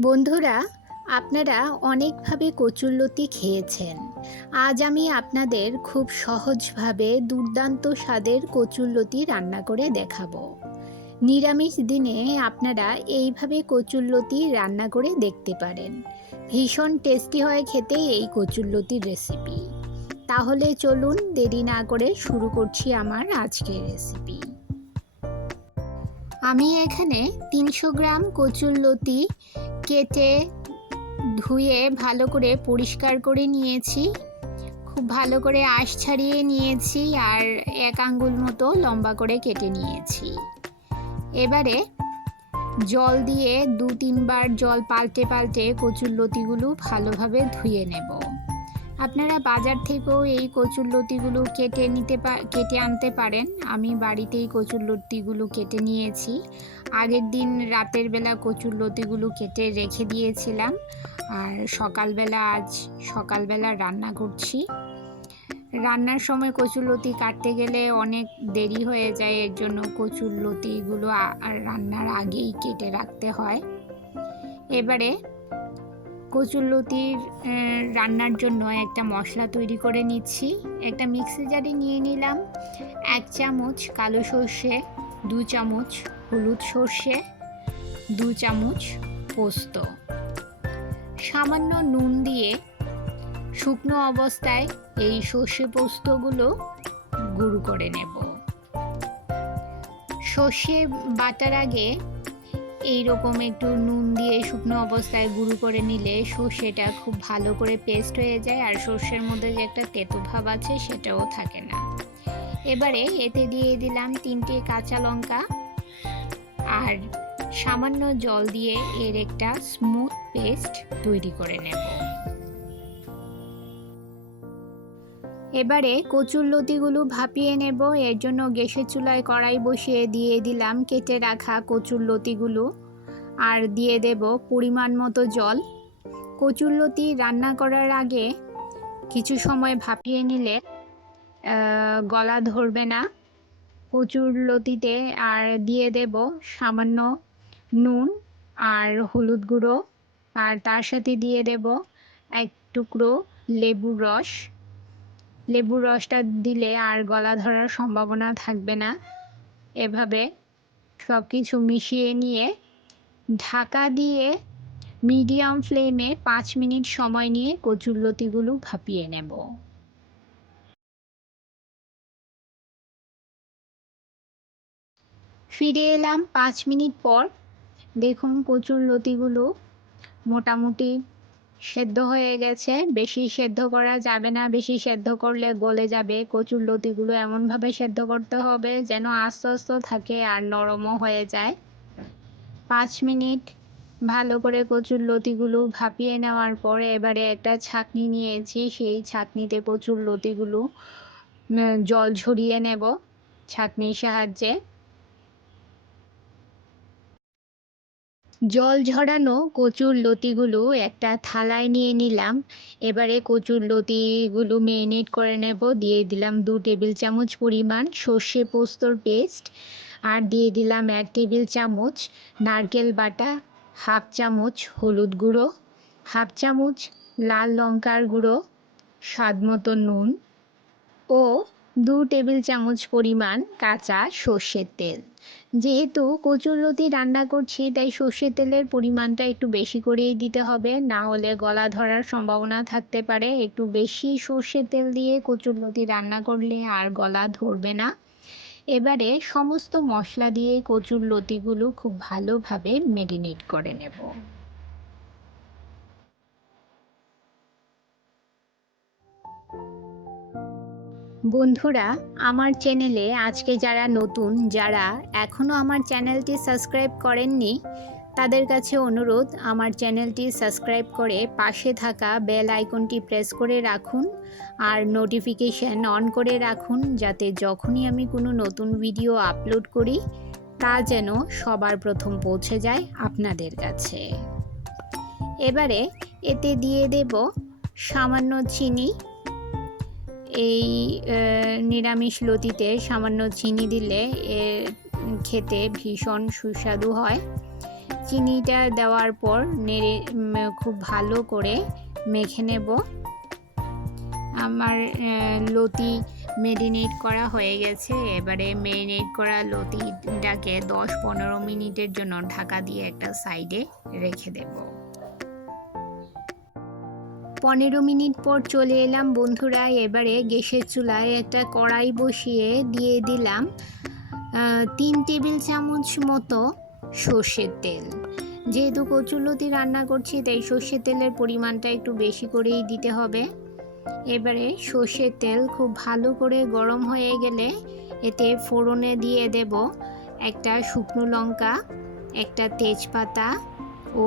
বন্ধুরা, আপনারা অনেকভাবে কচুরলতি খেয়েছেন। আজ আমি আপনাদের খুব সহজভাবে দুর্দান্ত স্বাদের কচুরলতি রান্না করে দেখাবো। নিরামিষ দিনে আপনারা এইভাবে কচুরলতি রান্না করে দেখতে পারেন। ভীষণ টেস্টি হয় খেতে এই কচুরলতির রেসিপি। তাহলে চলুন দেরি না করে শুরু করছি আমার আজকের রেসিপি। আমি এখানে 300 গ্রাম কচুরলতি কেটে ধুয়ে ভালো করে পরিষ্কার করে নিয়েছি। খুব ভালো করে আঁশ ছাড়িয়ে নিয়েছি আর 1 আঙ্গুল মতো লম্বা করে কেটে নিয়েছি। এবারে জল দিয়ে 2-3 বার জল পাল্টে পাল্টে কচুরলতিগুলো ভালোভাবে ধুয়ে নেব। আপনারা বাজার থেকেও এই কচুরলতিগুলো কেটে আনতে পারেন। আমি বাড়িতেই কচুরলতিগুলো কেটে নিয়েছি। আগের দিন রাতের বেলা কচুরলতিগুলো কেটে রেখে দিয়েছিলাম আর আজ সকালবেলা রান্না করছি। রান্নার সময় কচুরলতি কাটতে গেলে অনেক দেরি হয়ে যায়, এর জন্য কচুরলতিগুলো রান্নার আগেই কেটে রাখতে হয়। এবারে কচুরলতির রান্নার জন্য একটা মশলা তৈরি করে নিচ্ছি। একটা মিক্সি জারে নিয়ে নিলাম 1 চামচ কালো সর্ষে, 2 চামচ হলুদ সর্ষে, 2 চামচ পোস্ত। সামান্য নুন দিয়ে শুকনো অবস্থায় এই সর্ষে পোস্তগুলো গুঁড়ো করে নেব। সর্ষে বাটার আগে এইরকম একটু নুন দিয়ে শুকনো অবস্থায় গুঁড়ো করে নিলে সর্ষেটা খুব ভালো করে পেস্ট হয়ে যায় আর সর্ষের মধ্যে যে একটা তেতো ভাব আছে সেটাও থাকে না। এবারে এতে দিয়ে দিলাম 3টে কাঁচা লঙ্কা আর সামান্য জল দিয়ে এর একটা স্মুথ পেস্ট তৈরি করে নেব। এবারে কচুরলতিগুলো ভাপিয়ে নেব। এর জন্য গ্যাসের চুলায় কড়াই বসিয়ে দিয়ে দিলাম কেটে রাখা কচুরলতিগুলো আর দিয়ে দেব পরিমাণ মতো জল। কচুরলতি রান্না করার আগে কিছু সময় ভাপিয়ে নিলে গলা ধরবে না কচুরলতিতে। আর দিয়ে দেব সামান্য নুন আর হলুদ গুঁড়ো আর তার সাথে দিয়ে দেব 1 টুকরো লেবুর রস। লেবুর রসটা দিলে আর গলা ধরার সম্ভাবনা থাকবে না। এভাবে সব কিছু মিশিয়ে নিয়ে ঢাকা দিয়ে মিডিয়াম ফ্লেমে 5 মিনিট সময় নিয়ে কচুরলতিগুলো ভাপিয়ে নেব। ফিরে এলাম 5 মিনিট পর। দেখুন কচুরলতিগুলো মোটামুটি সেদ্ধ হয়ে গেছে। বেশি সেদ্ধ করা যাবে না, বেশি সেদ্ধ করলে গলে যাবে। কচুরলতিগুলো এমনভাবে সেদ্ধ করতে হবে যেন আস্তে আস্তে থাকে আর নরমও হয়ে যায়। 5 মিনিট ভালো করে কচুরলতিগুলো ভাপিয়ে নেওয়ার পরে এবারে একটা ছাঁকনি নিয়েছি, সেই ছাঁকনিতে কচুরলতিগুলো জল ঝরিয়ে নেব ছাঁকনির সাহায্যে। জল ঝরানো কচুরলতিগুলো একটা থালায় নিয়ে নিলাম। এবারে কচুরলতিগুলো মেরিনেট করে নেব। দিয়ে দিলাম 2 টেবিল চামচ পরিমাণ সর্ষে পোস্তর পেস্ট আর দিয়ে দিলাম 1 টেবিল চামচ নারকেল বাটা, 1/2 চামচ হলুদ গুঁড়ো, 1/2 চামচ লাল লঙ্কার গুঁড়ো, স্বাদ মতো নুন ও 2 টেবিল চামচ পরিমাণ কাঁচা সর্ষের তেল। যেহেতু কচুরলতি রান্না করছি তাই সর্ষের তেলের পরিমাণটা একটু বেশি করেই দিতে হবে, না হলে গলা ধরার সম্ভাবনা থাকতে পারে। একটু বেশি সর্ষের তেল দিয়ে কচুরলতি রান্না করলে আর গলা ধরবে না। এবারে সমস্ত মশলা দিয়ে কচুরলতিগুলো খুব ভালোভাবে ম্যারিনেট করে নেব। বন্ধুরা, আমার চ্যানেলে আজকে যারা নতুন, যারা এখনও আমার চ্যানেলটি সাবস্ক্রাইব করেননি, তাদের কাছে অনুরোধ আমার চ্যানেলটি সাবস্ক্রাইব করে পাশে থাকা বেল আইকনটি প্রেস করে রাখুন আর নোটিফিকেশান অন করে রাখুন, যাতে যখনই আমি কোনো নতুন ভিডিও আপলোড করি তা যেন সবার প্রথম পৌঁছে যায় আপনাদের কাছে। এবারে এতে দিয়ে দেব সামান্য চিনি। এই নিরামিষ লতিতে সামান্য চিনি দিলে খেতে ভীষণ সুস্বাদু হয়। চিনিটা দেওয়ার পর নেড়ে খুব ভালো করে মেখে নেব। আমার লতি মেরিনেট করা হয়ে গেছে। এবারে মেরিনেট করা লতিটাকে 10-15 মিনিটের জন্য ঢাকা দিয়ে একটা সাইডে রেখে দেব। 15 মিনিট পর চলে এলাম বন্ধুরা। এবারে গ্যাসের চুলায় একটা কড়াই বসিয়ে দিয়ে দিলাম 3 টেবিল চামচ মতো সর্ষের তেল। যেহেতু কচুরলতি রান্না করছি তাই সর্ষের তেলের পরিমাণটা একটু বেশি করেই দিতে হবে। এবারে সর্ষের তেল খুব ভালো করে গরম হয়ে গেলে এতে ফোড়নে দিয়ে দেব একটা শুকনো লঙ্কা, একটা তেজপাতা ও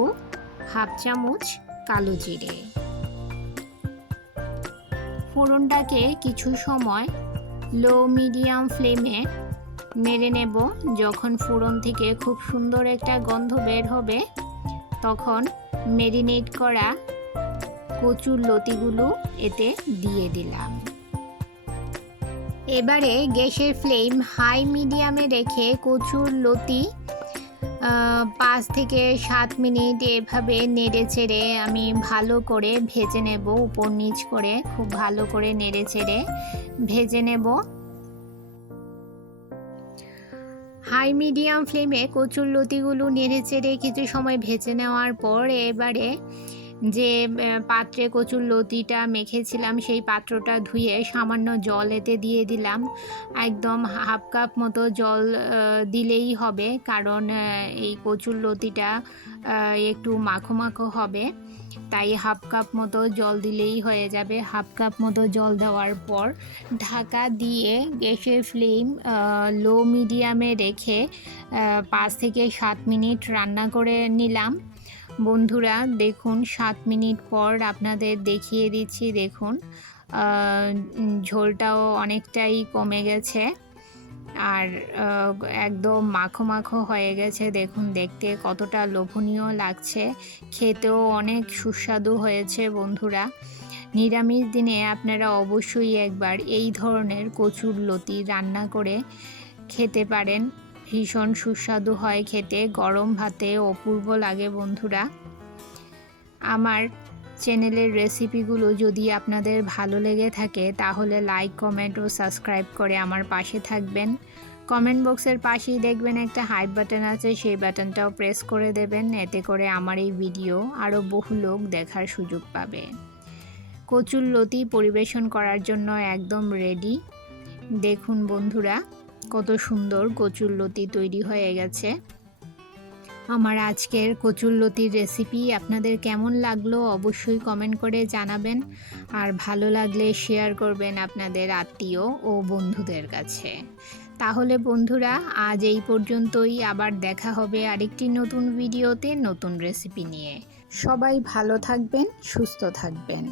হাফ চামচ কালো জিরে। ফোড়নটাকে কিছু সময় লো মিডিয়াম ফ্লেমে নেড়ে নেব। যখন ফোড়ন থেকে খুব সুন্দর একটা গন্ধ বের হবে তখন মেরিনেট করা কচুর লতিগুলো এতে দিয়ে দিলাম। এবারে গ্যাসের ফ্লেম হাই মিডিয়ামে রেখে কচুর লতি 5 থেকে 7 মিনিট এভাবে নেড়ে চেড়ে আমি ভালো করে ভেজে নেব। উপর নিচ করে খুব ভালো করে নেড়ে চেড়ে ভেজে নেব। হাই মিডিয়াম ফ্লেমে কচুর লতিগুলো নেড়ে চেড়ে কিছু সময় ভেজে নেওয়ার পর এবারে যে পাত্রে কচুর লতিটা মেখেছিলাম সেই পাত্রটা ধুয়ে সামান্য জল এতে দিয়ে দিলাম। একদম হাফ কাপ মতো জল দিলেই হবে, কারণ এই কচুর লতিটা একটু মাখো মাখো হবে, তাই হাফ কাপ মতো জল দিলেই হয়ে যাবে। হাফ কাপ মতো জল দেওয়ার পর ঢাকা দিয়ে গ্যাসের ফ্লেম লো মিডিয়ামে রেখে 5 থেকে 7 মিনিট রান্না করে নিলাম। বন্ধুরা দেখুন 7 মিনিট পর আপনাদের দেখিয়ে দিচ্ছি। দেখুন ঝোলটাও অনেকটাই কমে গেছে আর একদম মাখো মাখো হয়ে গেছে। দেখুন দেখতে কতটা লোভনীয় লাগছে, খেতেও অনেক সুস্বাদু হয়েছে। বন্ধুরা নিরামিষ দিনে আপনারা অবশ্যই একবার এই ধরনের কচুর লতি রান্না করে খেতে পারেন। ভীষণ সুস্বাদু হয় খেতে, গরম ভাতে অপূর্ব লাগে। বন্ধুরা আমার চ্যানেলের রেসিপিগুলো যদি আপনাদের ভালো লেগে থাকে তাহলে লাইক, কমেন্ট ও সাবস্ক্রাইব করে আমার পাশে থাকবেন। কমেন্ট বক্সের পাশেই দেখবেন একটা হাইপ বাটন আছে, সেই বাটনটাও প্রেস করে দেবেন। এতে করে আমার এই ভিডিও আরও বহু লোক দেখার সুযোগ পাবে। কচুর লতি পরিবেশন করার জন্য একদম রেডি। দেখুন বন্ধুরা কত সুন্দর কচুর লতি তৈরি হয়ে গেছে। আমার আজকের কচুর লতির রেসিপি আপনাদের কেমন লাগলো অবশ্যই কমেন্ট করে জানাবেন, আর ভালো লাগলে শেয়ার করবেন আপনাদের আত্মীয় ও বন্ধুদের কাছে। তাহলে বন্ধুরা আজ এই পর্যন্তই, আবার দেখা হবে আরেকটি নতুন ভিডিওতে নতুন রেসিপি নিয়ে। সবাই ভালো থাকবেন, সুস্থ থাকবেন।